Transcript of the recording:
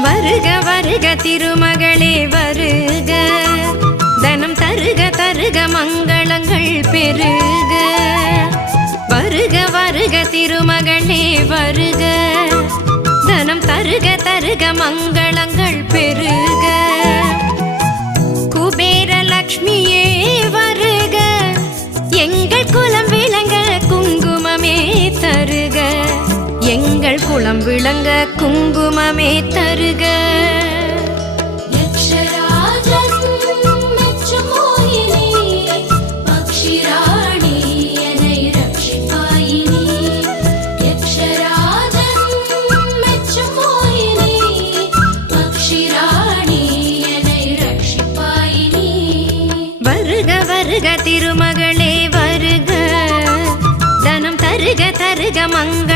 வருக வருக திருமகளே வருக, தனம் தருக தருக மங்களங்கள் பெருக. வருக வருக திருமகளே வருக, தனம் தருக தருக மங்களங்கள் பெருக. குபேர லக்ஷ்மியே வருக, எங்கள் குலம் விளங்க குங்குமமே தருக, எங்கள் குலம் விளங்க குங்குமமே தருக. வருக திருமகளே வருக, தனம் தருக தருக மங்க